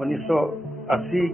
1980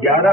11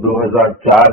2004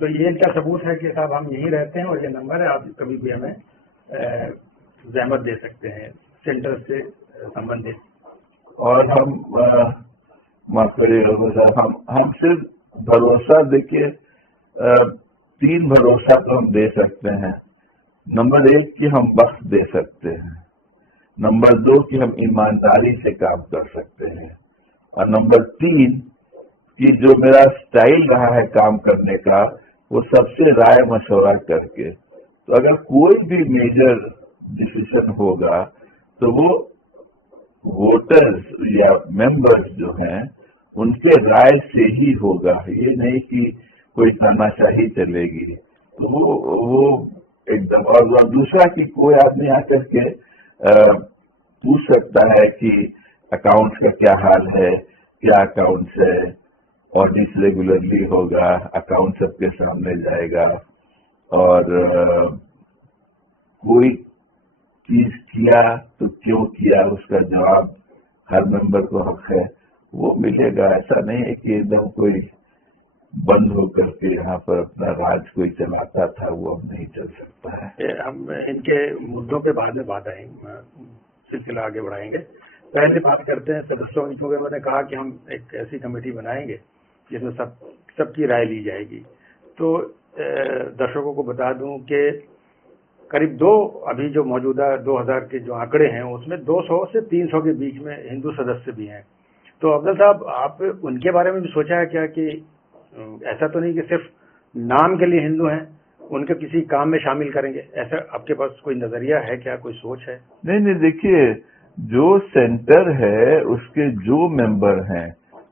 تو یہ ان کا ثبوت ہے کہ صاحب ہم یہیں رہتے ہیں اور یہ نمبر ہے, آپ کبھی بھی ہمیں زحمت دے سکتے ہیں سینٹر سے سمبندھت. اور ہم صرف بھروسہ دیکھیے 3 بھروسہ تو ہم دے سکتے ہیں. نمبر 1 کہ ہم وقت دے سکتے ہیں, نمبر 2 کہ ہم ایمانداری سے کام کر سکتے ہیں, اور نمبر 3 کہ جو میرا سٹائل رہا ہے کام کرنے کا وہ سب سے رائے مشورہ کر کے. تو اگر کوئی بھی میجر ڈیسیشن ہوگا تو وہ ووٹرز یا ممبرز جو ہیں ان کے رائے سے ہی ہوگا, یہ نہیں کہ کوئی تاناشاہی چلے گی. تو وہ ایک دم. اور دوسرا کہ کوئی آدمی آ کر کے پوچھ سکتا ہے کہ اکاؤنٹ کا کیا حال ہے, کیا اکاؤنٹس ہے, آڈٹ ریگولرلی ہوگا, اکاؤنٹ سب کے سامنے جائے گا, اور کوئی چیز کیا تو کیوں کیا اس کا جواب ہر ممبر کو حق ہے وہ ملے گا. ایسا نہیں ہے کہ ایک دم کوئی بند ہو کر کے یہاں پر اپنا راج کوئی چلاتا تھا, وہ اب نہیں چل سکتا ہے. ہم ان کے مدعوں پہ بعد میں بات آئیں گے, سلسلہ آگے بڑھائیں گے. پہلے بات کرتے ہیں سدسیوں کی, کیونکہ میں نے کہا کہ ہم ایک ایسی کمیٹی بنائیں گے جس میں سب کی رائے لی جائے گی. تو درشکوں کو بتا دوں کہ قریب ابھی جو موجودہ 2000 کے جو آنکڑے ہیں اس میں 200 سے 300 کے بیچ میں ہندو سدسیہ بھی ہیں. تو افضل صاحب, آپ ان کے بارے میں بھی سوچا ہے کیا کہ ایسا تو نہیں کہ صرف نام کے لیے ہندو ہیں, ان کے کسی کام میں شامل کریں گے؟ ایسا آپ کے پاس کوئی نظریہ ہے کیا, کوئی سوچ ہے؟ نہیں, دیکھیے جو سینٹر ہے اس کے جو ممبر ہیں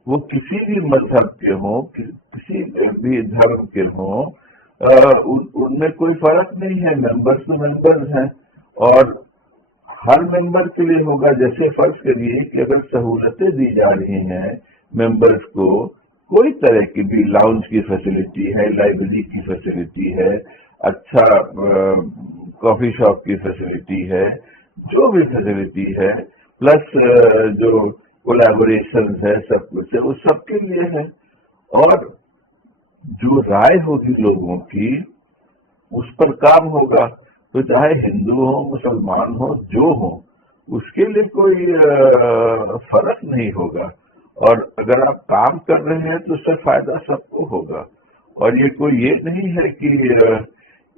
وہ کسی بھی مذہب کے ہوں, کسی بھی دھرم کے ہوں, ان میں کوئی فرق نہیں ہے. ممبرس تو ممبرس ہیں, اور ہر ممبر کے لیے ہوگا. جیسے فرض کریے کہ اگر سہولتیں دی جا رہی ہیں ممبرس کو, کوئی طرح کی بھی لاؤنج کی فیسلٹی ہے, لائبریری کی فیسلٹی ہے, اچھا کافی شاپ کی فیسلٹی ہے, جو بھی فیسلٹی ہے, پلس جو کولیبوریشن ہے, سب کچھ ہے, وہ سب کے لیے ہے. اور جو رائے ہوگی لوگوں کی اس پر کام ہوگا. تو چاہے ہندو ہو, مسلمان ہو, جو ہو, اس کے لیے کوئی فرق نہیں ہوگا. اور اگر آپ کام کر رہے ہیں تو اس سے فائدہ سب کو ہوگا. اور یہ نہیں ہے کہ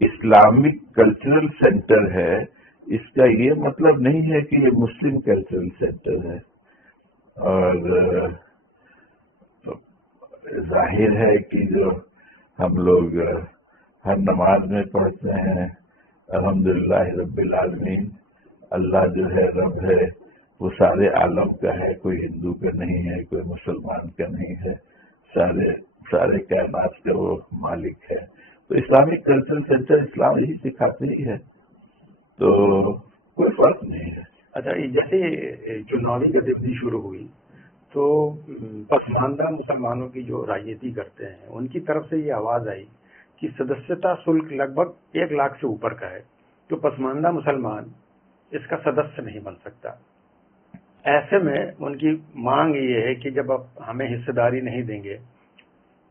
اسلامک کلچرل سینٹر ہے, اس کا یہ مطلب نہیں ہے کہ یہ مسلم کلچرل سینٹر ہے. اور ظاہر ہے کہ جو ہم لوگ ہر نماز میں پڑھتے ہیں الحمدللہ رب العالمین, اللہ جو ہے رب ہے وہ سارے عالم کا ہے, کوئی ہندو کا نہیں ہے, کوئی مسلمان کا نہیں ہے, سارے کائنات کا وہ مالک ہے. تو اسلامک کلچرل سینٹر اسلام یہی سکھاتے ہی ہے, تو کوئی فرق نہیں ہے. اچھا, جیسے چناوی گتیویدھی شروع ہوئی تو پسماندہ مسلمانوں کی جو راجنیتی کرتے ہیں ان کی طرف سے یہ آواز آئی کہ سدسیتا شلک لگ بھگ 1 لاکھ سے اوپر کا ہے, تو پسماندہ مسلمان اس کا سدسیہ نہیں بن سکتا. ایسے میں ان کی مانگ یہ ہے کہ جب آپ ہمیں حصہ داری نہیں دیں گے,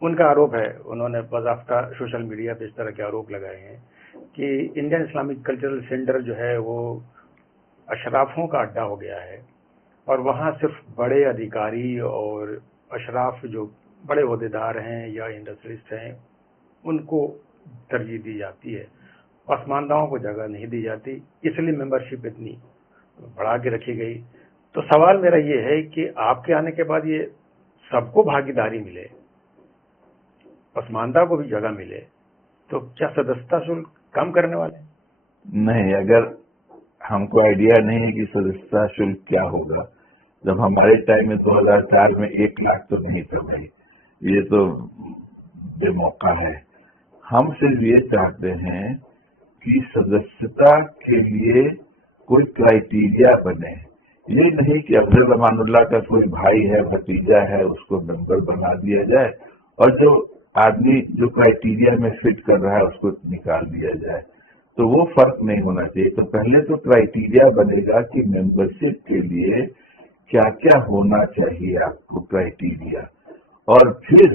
ان کا آروپ ہے, انہوں نے باضابطہ سوشل میڈیا پہ اس طرح کے آروپ لگائے ہیں کہ انڈین اسلامک کلچرل سینٹر جو ہے وہ اشرافوں کا اڈا ہو گیا ہے, اور وہاں صرف بڑے ادھیکاری اور اشراف جو بڑے عہدیدار ہیں یا انڈسٹریسٹ ہیں ان کو ترجیح دی جاتی ہے, پسمانداؤں کو جگہ نہیں دی جاتی, اس لیے ممبرشپ اتنی بڑھا کے رکھی گئی. تو سوال میرا یہ ہے کہ آپ کے آنے کے بعد یہ سب کو بھاگیداری ملے, پسماندہ کو بھی جگہ ملے, تو کیا سدسیتا شلک کم کرنے والے؟ نہیں, اگر ہم کو آئیڈیا نہیں ہے کہ سدسیتا شلک کیا ہوگا. جب ہمارے ٹائم میں 2004 میں 1 لاکھ تو نہیں تھا بھائی, یہ تو بے موقع ہے. ہم صرف یہ چاہتے ہیں کہ سدسیتا کے لیے کوئی کرائیٹیریا بنے. یہ نہیں کہ افضل امان اللہ کا کوئی بھائی ہے, بھتیجا ہے, اس کو ممبر بنا دیا جائے, اور جو آدمی جو کرائیٹیریا میں فٹ کر رہا ہے اس کو نکال دیا جائے. تو وہ فرق نہیں ہونا چاہیے. تو پہلے تو کرائیٹیریا بنے گا کہ ممبرشپ کے لیے کیا کیا ہونا چاہیے آپ کو کرائیٹیریا, اور پھر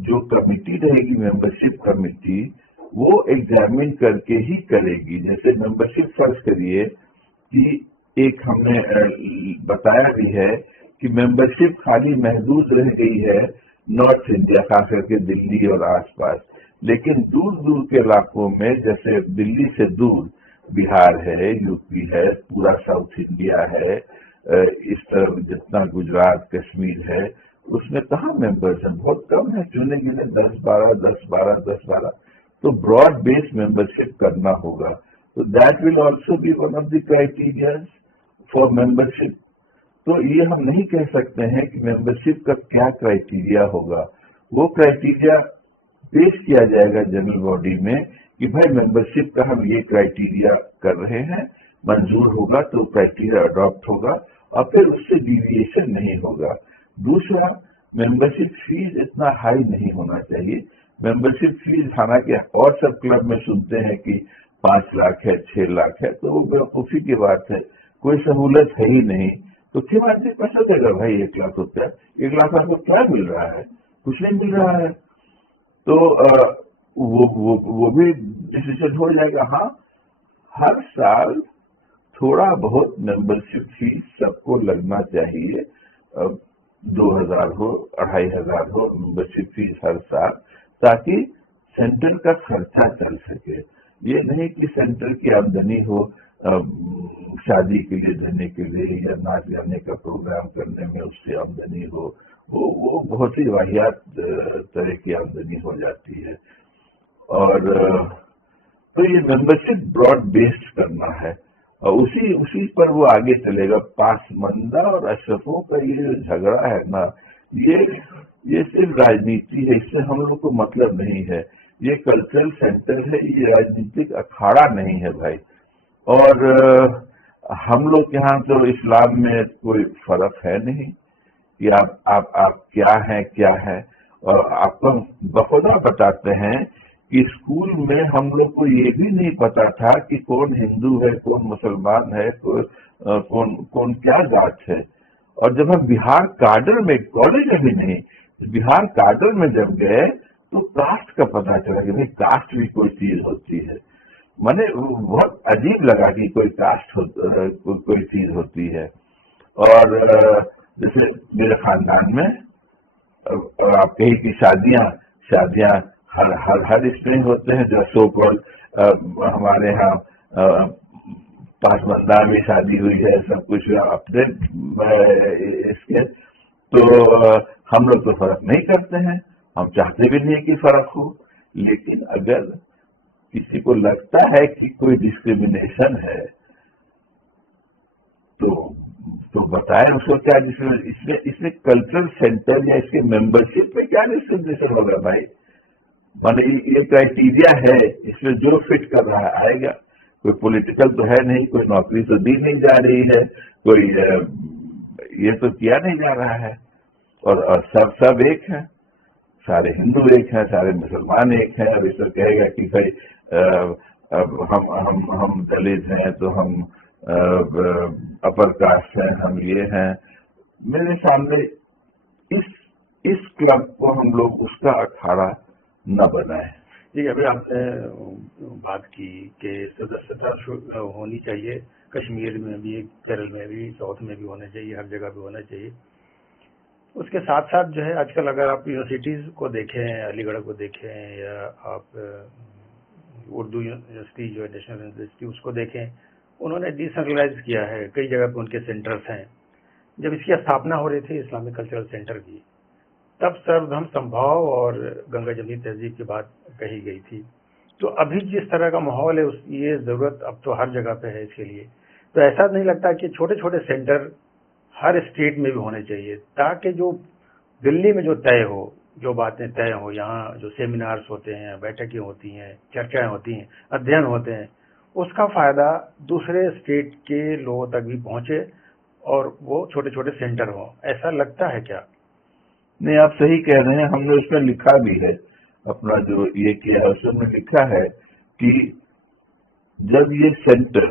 جو کمیٹی رہے گی ممبرشپ کمیٹی وہ ایگزامن کر کے ہی کرے گی. جیسے ممبرشپ فرض کریے کہ ایک ہم نے بتایا بھی ہے کہ ممبرشپ خالی محدود رہ گئی ہے نارتھ انڈیا خاص کر کے دلی اور آس پاس، لیکن دور دور کے علاقوں میں جیسے دلی سے دور بہار ہے، یو پی ہے، پورا ساؤتھ انڈیا ہے، اس طرح جتنا گجرات کشمیر ہے اس میں کہاں ممبرس ہیں؟ بہت کم ہے، چنے گنے 10-12. تو براڈ بیس ممبرشپ کرنا ہوگا. تو that will also be one of the criterias for membership. تو یہ ہم نہیں کہہ سکتے ہیں کہ ممبرشپ کا کیا کرائٹیریا ہوگا. وہ کرائٹیریا پیش کیا جائے گا جنرل باڈی میں کہ بھائی ممبرشپ کا ہم یہ کرائٹیریا کر رہے ہیں، منظور ہوگا تو کرائٹیریا اڈاپٹ ہوگا اور پھر اس سے ڈیویشن نہیں ہوگا. دوسرا، ممبرشپ فیس اتنا ہائی نہیں ہونا چاہیے. ممبرشپ فیس حالانکہ اور سب کلب میں سنتے ہیں کہ 5 لاکھ ہے، 6 لاکھ ہے، تو وہ بیوقوفی کی بات ہے. کوئی سہولت ہے ہی نہیں تو کیوں آدمی پیسہ دے گا بھائی 1 لاکھ روپیہ؟ 1 لاکھ آپ کو کیا مل رہا ہے؟ کچھ نہیں مل رہا ہے. تو وہ بھی ڈسیزن ہو جائے گا. ہاں، ہر سال تھوڑا بہت ممبرشپ فیس سب کو لگنا چاہیے. 2000 ہو، 2500 ہو ممبرشپ فیس ہر سال، تاکہ سینٹر کا خرچہ چل سکے. یہ نہیں کہ سینٹر کی آمدنی ہو شادی کے لیے دینے کے لیے یا ناچ گانے کا پروگرام کرنے میں اس سے آمدنی ہو. وہ بہت ہی واحد طرح کی آمدنی ہو جاتی ہے. اور تو یہ ممبرشپ براڈ بیسڈ کرنا ہے اور اسی پر وہ آگے چلے گا. پاسماندہ اور اشرفوں کا یہ جو جھگڑا ہے نا، یہ صرف راجنیتی ہے، اس سے ہم لوگ کو مطلب نہیں ہے. یہ کلچرل سینٹر ہے، یہ راجنیتک اکھاڑا نہیں ہے بھائی. اور ہم لوگ یہاں تو اسلام میں کوئی فرق ہے نہیں کہ آپ کیا ہیں. اور آپ کو بخدا بتاتے ہیں کہ اسکول میں ہم لوگ کو یہ بھی نہیں پتا تھا کہ کون ہندو ہے، کون مسلمان ہے، کون کیا ذات ہے. اور جب ہم بہار کاڈر میں، کالج میں بھی نہیں، بہار کاڈر میں جب گئے تو کاسٹ کا پتا چلا کہ بھائی کاسٹ بھی کوئی چیز ہوتی ہے. میں بہت عجیب لگا کہ کوئی کاسٹ کوئی چیز ہوتی ہے. اور جیسے میرے خاندان میں آپ کہیں کہ شادیاں ہر اس میں ہوتے ہیں. جو سو کال ہمارے یہاں پاسماندہ میں شادی ہوئی ہے، سب کچھ اپنے اس کے، تو ہم لوگ تو فرق نہیں کرتے ہیں. ہم چاہتے بھی نہیں کہ فرق ہو. لیکن اگر کسی کو لگتا ہے کہ کوئی ڈسکریمنیشن ہے تو بتائیں اس کو کیا اس میں کلچرل سینٹر یا اس کے ممبرشپ میں کیا ڈسکریمنیشن ہوگا بھائی؟ مانے یہ کرائٹیریا ہے، اس میں جو فٹ کر رہا ہے آئے گا. کوئی پولیٹیکل تو ہے نہیں، کوئی نوکری تو دی نہیں جا رہی ہے، کوئی یہ تو کیا نہیں جا رہا ہے. اور سب ایک ہیں، سارے ہندو ایک ہیں، سارے مسلمان ایک ہیں. اور اس کو کہے گا کہ بھائی ہم دلت ہیں تو ہم اپر کاسٹ ہیں، ہم یہ ہیں. میرے سامنے اس کلب کو ہم لوگ اس کا اکھاڑا نہ بنائیں. جی، ابھی آپ نے بات کی کہ سدسیتا ہونی چاہیے، کشمیر میں بھی، کیرل میں بھی، ساؤتھ میں بھی ہونا چاہیے، ہر جگہ بھی ہونا چاہیے. اس کے ساتھ ساتھ جو ہے آج کل اگر آپ یونیورسٹیز کو دیکھیں، علی گڑھ کو دیکھیں، یا آپ اردو یونیورسٹی جو ہے نیشنل یونیورسٹی اس کو دیکھیں، انہوں نے ڈی سینٹرلائز کیا ہے. کئی جگہ پہ ان کے سینٹرز ہیں. جب اس کی استھاپنا ہو رہی تھی اسلامک کلچرل سینٹر کی، تب سردھم سمبھاؤ اور گنگا جمنی تہذیب کی بات کہی گئی تھی. تو ابھی جس طرح کا ماحول ہے یہ ضرورت اب تو ہر جگہ پہ ہے اس کے لیے. تو ایسا نہیں لگتا کہ چھوٹے چھوٹے سینٹر ہر اسٹیٹ میں بھی ہونے چاہیے، تاکہ جو دلی میں جو طے ہو، جو باتیں طے ہو، یہاں جو سیمینارز ہوتے ہیں، بیٹھکیں ہوتی ہیں، چرچائیں ہوتی ہیں، ادھین ہوتے ہیں، اس کا فائدہ دوسرے اسٹیٹ کے لوگوں تک بھی پہنچے اور وہ چھوٹے چھوٹے سینٹر ہوں. ایسا لگتا ہے کیا؟ نہیں، آپ صحیح کہہ رہے ہیں. ہم نے اس میں لکھا بھی ہے، اپنا جو یہ کیا ہے اس میں لکھا ہے کہ جب یہ سینٹر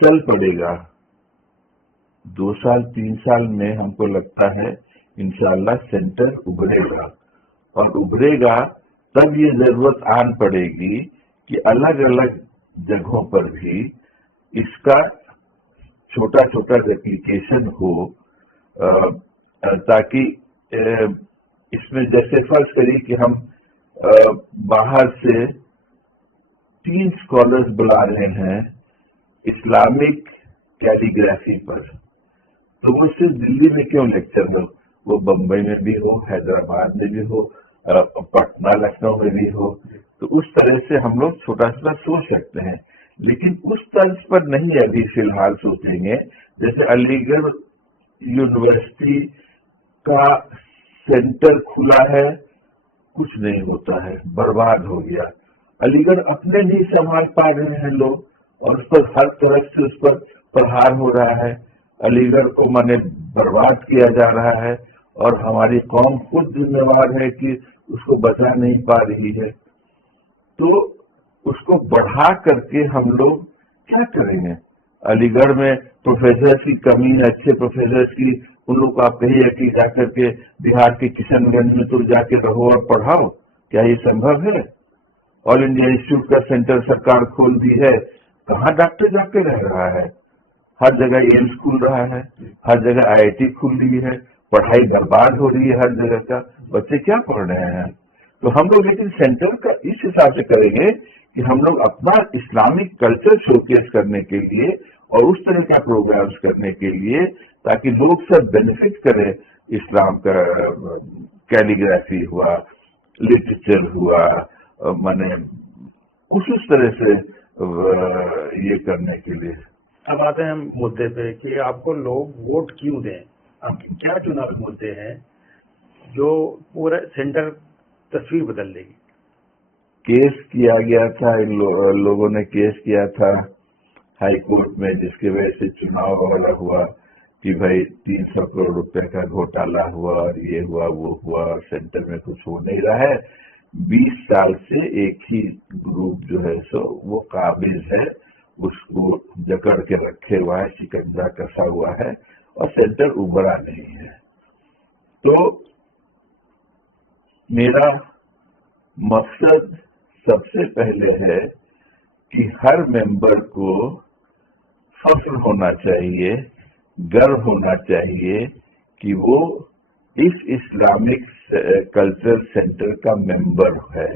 چل پڑے گا 2 سال 3 سال میں، ہم کو لگتا ہے انشاءاللہ سینٹر ابھرے گا اور ابھرے گا تب یہ ضرورت آن پڑے گی کہ الگ الگ جگہوں پر بھی اس کا چھوٹا چھوٹا ریپلیکیشن ہو، تاکہ اس میں جیسے فرض کریے کہ ہم باہر سے 3 اسکالرز بلا رہے ہیں اسلامک کیلیگرافی پر، تو وہ صرف دلی میں کیوں لیکچر ہو، وہ بمبئی میں بھی ہو، حیدرآباد میں بھی ہو، پٹنہ لکھنؤ میں بھی ہو. تو اس طرح سے ہم لوگ چھوٹا چھوٹا سوچ سکتے ہیں، لیکن اس طرز پر نہیں ابھی فی الحال سوچیں گے. جیسے علی گڑھ یونیورسٹی کا سینٹر کھلا ہے، کچھ نہیں ہوتا ہے، برباد ہو گیا. علی گڑھ اپنے نہیں سنبھال پا رہے ہیں لوگ، اور اس پر ہر طرف سے اس پر پرہار ہو رہا ہے. علی گڑھ کو برباد کیا جا رہا ہے، اور ہماری قوم خود ذمہ وار ہے کہ اس کو بچا نہیں پا رہی ہے. تو اس کو بڑھا کر کے ہم لوگ کیا کریں گے؟ علی گڑھ میں پروفیسر کی کمی ہے، اچھے پروفیسر کی. ان لوگ کو آپ کہیے کہ جا کر کے بہار کے کشن گنج میں تو جا کے رہو اور پڑھاؤ، کیا یہ سمبھو ہے؟ آل انڈیا انسٹیٹیوٹ کا سینٹر سرکار کھول دی ہے، کہاں ڈاکٹر جا کے رہ رہا ہے؟ ہر جگہ ایمس کھل رہا ہے، ہر جگہ IIT کھل رہی ہے، پڑھائی برباد ہو رہی ہے ہر جگہ کا. بچے کیا پڑھ رہے ہیں؟ تو ہم لوگ لیکن سینٹر کا اس حساب سے کریں گے کہ ہم لوگ اپنا اسلامک کلچر شوکیس کرنے کے لیے اور اس طرح کا پروگرامز کرنے کے لیے، تاکہ لوگ سب بینیفٹ کریں. اسلام کا کیلیگرافی ہوا، لٹریچر ہوا، کچھ اس طرح سے یہ کرنے کے لیے. اب آتے ہیں ہم مدعے پہ کہ آپ کو لوگ ووٹ کیوں دیں؟ آپ کے کیا چناوی مدعے ہیں جو پورا سینٹر تصویر بدل دے گی؟ کیس کیا گیا تھا، ان لوگوں نے کیس کیا تھا ہائی کورٹ میں، جس کی وجہ سے چناؤ والا ہوا کہ بھائی 300 کروڑ روپے کا گھوٹالہ ہوا، اور یہ ہوا وہ ہوا، اور سینٹر میں کچھ ہو نہیں رہا ہے. 20 سال سے ایک ہی گروپ جو ہے سو وہ قابض ہے، اس کو جکڑ کے رکھے ہوا ہے، شکنجا کسا ہوا ہے، اور سینٹر ابھرا نہیں ہے. تو میرا مقصد سب سے پہلے ہے کہ ہر ممبر کو فخر ہونا چاہیے، گرو ہونا چاہیے کہ وہ اس اسلامک کلچر سینٹر کا ممبر ہے،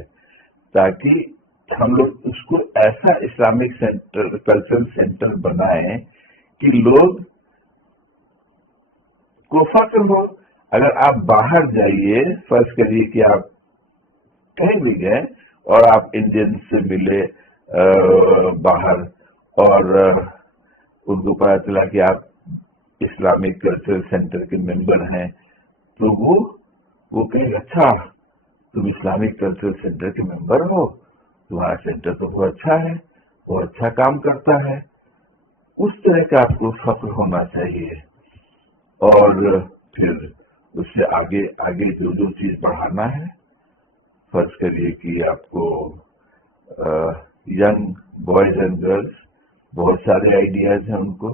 تاکہ ہم لوگ اس کو ایسا اسلامک کلچر سینٹر بنائیں کہ لوگ کو فخر ہو. اگر آپ باہر جائیے، فرض کریے کہ آپ کہیں بھی گئے اور آپ انڈین سے ملے باہر، اور ان کو پتا چلا کہ آپ اسلامک کلچر سینٹر کے ممبر ہیں، تو وہ کہیں اچھا تم اسلامک کلچر سینٹر کے ممبر ہو، تمہارا سینٹر تو بہت اچھا ہے، وہ اچھا کام کرتا ہے. اس طرح کا آپ کو فخر ہونا چاہیے. اور پھر اس سے آگے جو چیز بڑھانا ہے، فرض کریے کہ آپ کو ینگ بوائز اینڈ گرلس بہت سارے آئیڈیاز ہیں، ان کو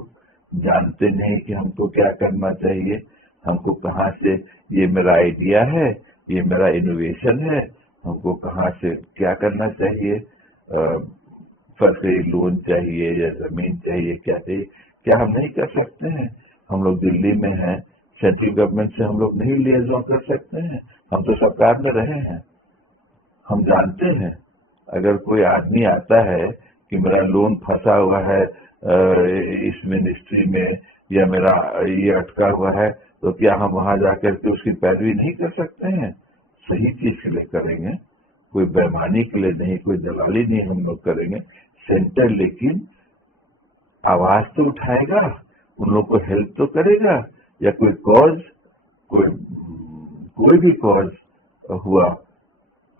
جانتے نہیں کہ ہم کو کیا کرنا چاہیے، ہم کو کہاں سے یہ میرا آئیڈیا ہے، یہ میرا انوویشن ہے، ہم کو کہاں سے کیا کرنا چاہیے. فرض کریے لون چاہیے یا زمین چاہیے، کیا چاہیے، کیا ہم نہیں کر سکتے ہیں؟ ہم لوگ دلی میں ہیں، سینٹرل گورنمنٹ سے ہم لوگ نہیں لیزون کر سکتے ہیں؟ ہم تو سرکار میں رہے ہیں، ہم جانتے ہیں. اگر کوئی آدمی آتا ہے کہ میرا لون پھنسا ہوا ہے اس منسٹری میں، یا میرا یہ اٹکا ہوا ہے، تو کیا ہم وہاں جا کر کے اس کی پیروی نہیں کر سکتے ہیں؟ صحیح چیز کے لیے کریں گے، کوئی بےمانی کے لیے نہیں، کوئی دلالی نہیں ہم لوگ کریں گے. سینٹر لیکن آواز تو اٹھائے گا، ان لوگ کو ہیلپ تو کرے گا، یا کوئی کاز، کوئی بھی کاز ہوا،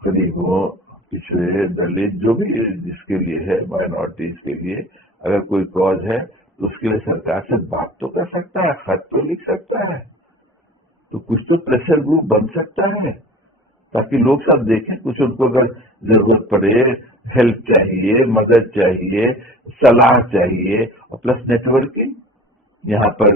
غریب ہو، پچھڑے، دلت، جو بھی جس کے لیے ہے، مائنورٹیز کے لیے اگر کوئی کاز ہے تو اس کے لیے سرکار سے بات تو کر سکتا ہے، خط تو لکھ سکتا ہے. تو کچھ تو پریشر گروپ بن سکتا ہے، تاکہ لوگ سب دیکھیں. کچھ ان کو اگر ضرورت پڑے، ہیلپ چاہیے، مدد چاہیے، صلاح چاہیے، اور پلس نیٹورکنگ. یہاں پر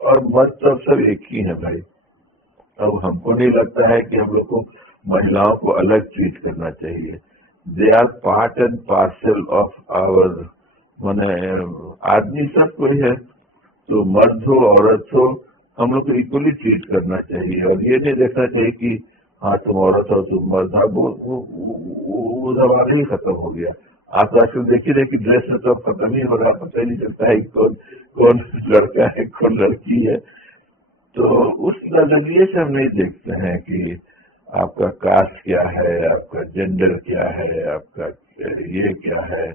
اور مت تو اب سب ایک ہی ہے بھائی. اب ہم کو نہیں لگتا ہے کہ ہم لوگ کو مہیلاؤں کو الگ ٹریٹ کرنا چاہیے. They are part and parcel of our مانے آدمی سب کوئی ہے, تو مرد ہو عورت ہو ہم لوگ کو ایکولی ٹریٹ کرنا چاہیے. اور یہ نہیں دیکھنا چاہیے کہ ہاں تم عورت ہو تم مرد ہو, وہ زمانہ ہی ختم ہو گیا. آپ آج کل دیکھیے کہ ڈریس میں تو اب ختم ہی ہو رہا, پتہ نہیں چلتا ہے کون لڑکا ہے کون لڑکی ہے. تو اس نظریے سے ہم نہیں دیکھتے ہیں کہ آپ کا کاسٹ کیا ہے, آپ کا جینڈر کیا ہے, آپ کا یہ کیا ہے.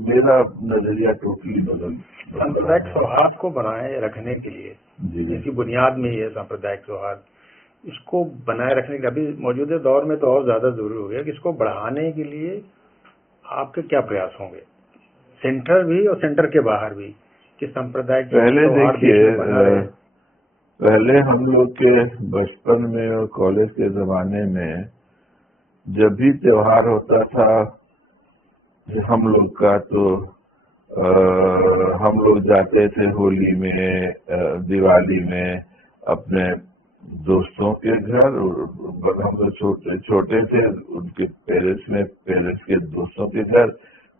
میرا نظریہ ٹوٹلی بدل. سامپردائک سوہاد کو بنائے رکھنے کے لیے اس کی بنیاد میں یہ سامپردائک سوہاد, اس کو بنائے رکھنے کے ابھی موجودہ دور میں تو اور زیادہ ضروری ہو گیا کہ اس کو بڑھانے کے لیے آپ کے کیا پریاس ہوں گے, سینٹر بھی اور سینٹر کے باہر بھی, کہ سامپردائک پہلے دیکھیے پہلے ہم لوگ کے بچپن میں اور کالج کے زمانے میں جب بھی تہوار ہوتا تھا ہم لوگ کا تو ہم لوگ جاتے تھے ہولی میں دیوالی میں اپنے دوستوں کے گھر. ہم لوگ چھوٹے تھے ان کے پیرنٹس کے دوستوں کے گھر.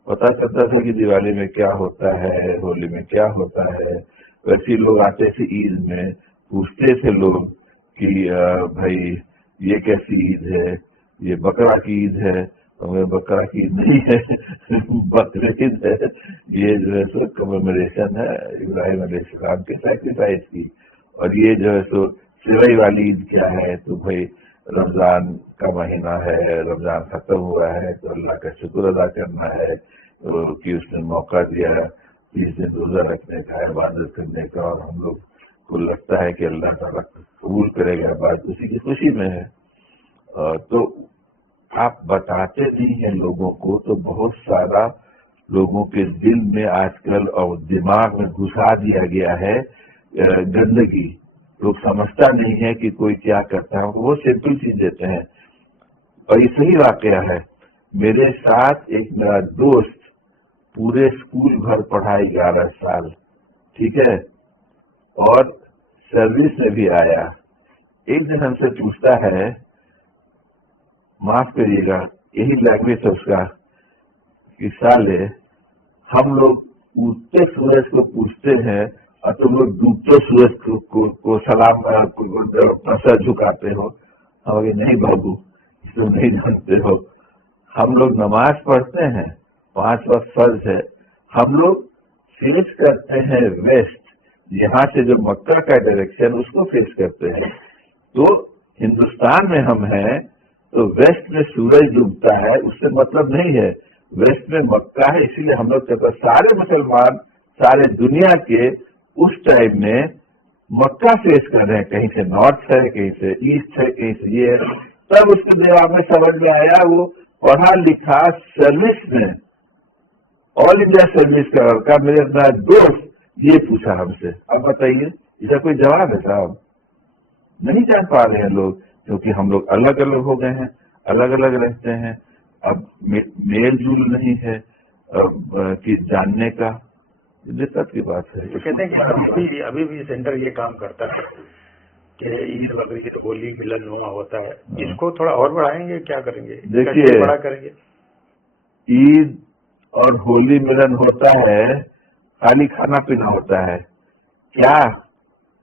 پتا چلتا تھا کہ دیوالی میں کیا ہوتا ہے, ہولی میں کیا ہوتا ہے. ویسے لوگ آتے تھے عید میں, پوچھتے تھے لوگ کہ بھائی یہ کیسی عید ہے, یہ بکرا کی عید ہے. بکرا کی عید نہیں ہے, بقرعید ہے. یہ جو ہے سو کمیموریشن ہے ابراہیم علیہ السلام کے سیکریفائس کی. اور یہ جو ہے سو سوئی والی عید کیا ہے, تو بھائی رمضان کا مہینہ ہے, رمضان ختم ہوا ہے تو اللہ کا شکر ادا کرنا ہے کہ اس نے موقع دیا 30 دن روزہ رکھنے کا, عبادت کرنے کا. اور ہم لوگ کو لگتا ہے کہ اللہ تعالیٰ قبول کرے گا, بات اسی کی خوشی میں ہے. تو آپ بتاتے نہیں ہیں لوگوں کو, تو بہت سارا لوگوں کے دل میں آج کل اور دماغ میں گھسا دیا گیا ہے گندگی. لوگ سمجھتا نہیں ہے کہ کوئی کیا کرتا ہے, وہ سمپل چیز دیتے ہیں. اور یہ صحیح واقعہ ہے. میرے ساتھ ایک میرا دوست پورے اسکول بھر پڑھا 11 سال, ٹھیک ہے, اور سروس میں بھی آیا. ایک دن ہم سے پوچھتا ہے, معاف کریے گا یہی لینگویج ہے اس کا, کہ سالے ہم لوگ اگتے سورج کو پوچھتے ہیں اور تم لوگ ڈوبتے سورج کو سلام سر جھکاتے ہو. ہم نہیں بابو تم نہیں جانتے ہو, ہم لوگ نماز پڑھتے ہیں 5 وقت فرض ہے. ہم لوگ فیس کرتے ہیں ویسٹ, یہاں سے جو مکہ کا ڈائریکشن اس کو فیس کرتے ہیں. تو ہندوستان میں ہم ہیں تو ویسٹ میں سورج ڈوبتا ہے, اس سے مطلب نہیں ہے. ویسٹ میں مکہ ہے, اسی لیے ہم لوگ کہتے ہیں سارے مسلمان سارے دنیا کے اس ٹائم میں مکہ فیس کر رہے ہیں, کہیں سے نارتھ ہے, کہیں سے ایسٹ ہے, کہیں سے یہ ہے. تب اس کے دماغ میں سمجھ میں آیا, وہ پڑھا لکھا سروس میں آل انڈیا سروس کا لڑکا میرے اپنا دوست یہ پوچھا ہم سے, اب بتائیے اس کا کوئی جواب ہے صاحب؟ نہیں جان پا رہے ہیں لوگ, کیونکہ ہم لوگ الگ الگ ہو گئے ہیں, الگ الگ رہتے ہیں. اب میل جول نہیں ہے کہ جاننے کا, دقت کی بات ہے. کہتے ہیں کہ ابھی بھی سینٹر یہ کام کرتا ہے کہ عید بقرعید ہولی ملن ہوتا ہے, اس کو تھوڑا اور بڑھائیں گے, کیا کریں گے؟ دیکھیے بڑا کریں گے. عید اور ہولی ملن ہوتا ہے, خالی کھانا پینا ہوتا ہے کیا؟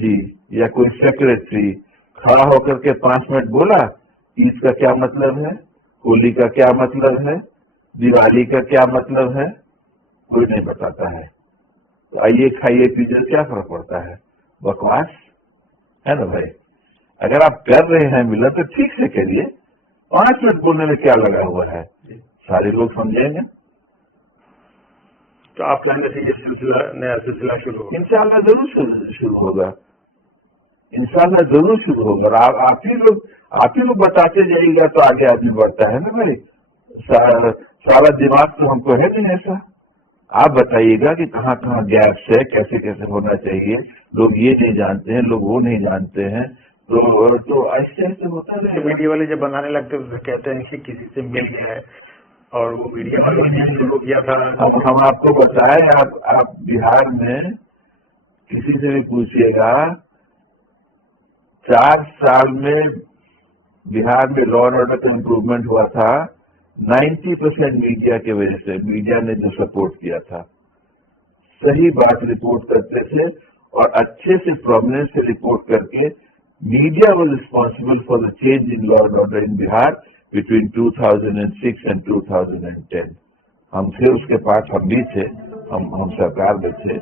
جی یا کوئی سیکرٹری کھڑا ہو کر کے 5 منٹ بولا عید کا کیا مطلب ہے, ہولی کا کیا مطلب ہے, دیوالی کا کیا مطلب ہے, کوئی نہیں بتاتا ہے. تو آئیے کھائیے پیجیے, کیا فرق پڑتا ہے؟ بکواس ہے نا بھائی. اگر آپ کر رہے ہیں ملن تو ٹھیک سے کریے, 5 منٹ بولنے میں کیا لگا ہوا ہے, سارے لوگ سمجھیں گے. تو آپ کہنے سے یہ نیا سلسلہ شروع ہوگا, انشاءاللہ ضرور شروع ہوگا, انشاءاللہ ضرور شروع ہوگا. اور آپ ہی لوگ بتاتے جائیے گا تو آگے آدمی بڑھتا ہے نا بھائی. سارا دماغ تو ہم کو ہے نہیں ایسا. آپ بتائیے گا کہ کہاں کہاں گیپس ہے, کیسے کیسے ہونا چاہیے. لوگ یہ نہیں جانتے ہیں, لوگ وہ نہیں جانتے ہیں, تو ایسے ایسے ہوتا ہے. میڈیا والے جب بنانے لگتے ہیں تو کہتے ہیں کہ کسی سے مل گیا ہے اور وہ میڈیا والوں نے شروع کیا تھا. ہم آپ کو بتائیں، آپ بہار میں کسی سے بھی پوچھیے گا 4 سال میں بہار میں لا اینڈ آرڈر کا امپروومنٹ ہوا تھا 90% میڈیا کی وجہ سے. میڈیا نے جو سپورٹ کیا تھا، صحیح بات رپورٹ کرتے تھے اور اچھے سے پرومیننس سے رپورٹ کر کے media was responsible for the change in law and order in Bihar between 2006 and 2010. ہم تھے اس کے پاس، ہم بھی تھے، ہم سرکار میں تھے،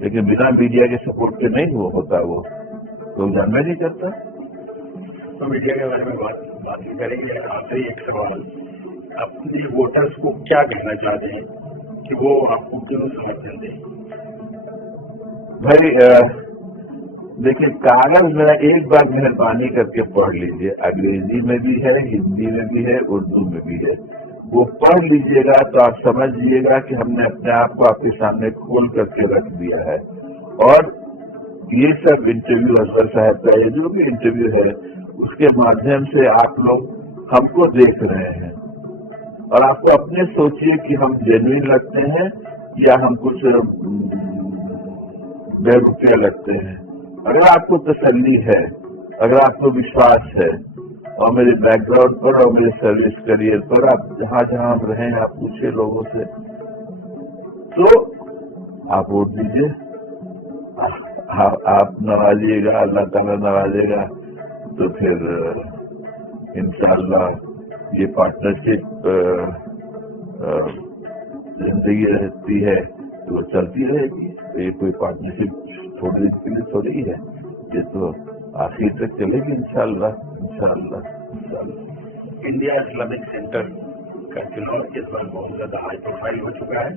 لیکن بنا میڈیا کے سپورٹ کے نہیں ہوتا. وہ تو جاننا نہیں کرتا. تو میڈیا کے بارے میں بات نہیں کریں گے. آپ سے ایک سوال، اپنے ووٹرس کو کیا کہنا چاہتے ہیں کہ وہ آپ کو کیوں سمرتھن دیں؟ بھائی دیکھیے، کاغذ میرا ایک بار مہربانی کر کے پڑھ لیجیے. انگریزی میں بھی ہے، ہندی میں بھی ہے، اردو میں بھی ہے. وہ پڑھ لیجیے گا تو آپ سمجھ لیجیے گا کہ ہم نے اپنے آپ کو آپ کے سامنے کھول کر کے رکھ دیا ہے. اور یہ سب انٹرویو اظہر صاحب کا، یہ جو بھی انٹرویو ہے، اس کے مادھیم سے آپ لوگ ہم کو دیکھ رہے ہیں اور آپ کو اپنے سوچیے کہ ہم جینوئن لگتے ہیں یا ہم کچھ بے روپیہ لگتے ہیں. اگر آپ کو تسلی ہے، اگر آپ کو وشواس ہے، اور میرے بیک گراؤنڈ پر اور میرے سروس کریئر پر، آپ جہاں جہاں ہم رہیں آپ پوچھے لوگوں سے، تو آپ ووٹ دیجیے. آپ نوازیے گا، اللہ تعالیٰ نوازے گا، تو پھر انشاءاللہ یہ پارٹنرشپ زندگی رہتی ہے تو وہ چلتی رہے گی. یہ کوئی پارٹنرشپ تھوڑی دن کے لیے تھوڑی ہے، یہ تو آخر تک چلے گی انشاءاللہ. انڈیا اسلامک سینٹر کا چناؤ اس بار بہت زیادہ ہائی پروفائل ہو چکا ہے.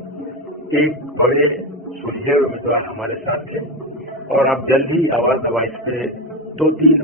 ایک بڑے سلجھے امیدوار ہمارے ساتھ تھے اور آپ جلد ہی آواز نواز پہ 2-3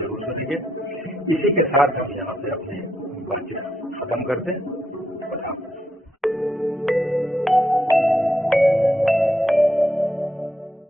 ضرور سنیں گے. اسی کے ساتھ ہم یہاں پہ اپنی بات چیت ختم کرتے ہیں.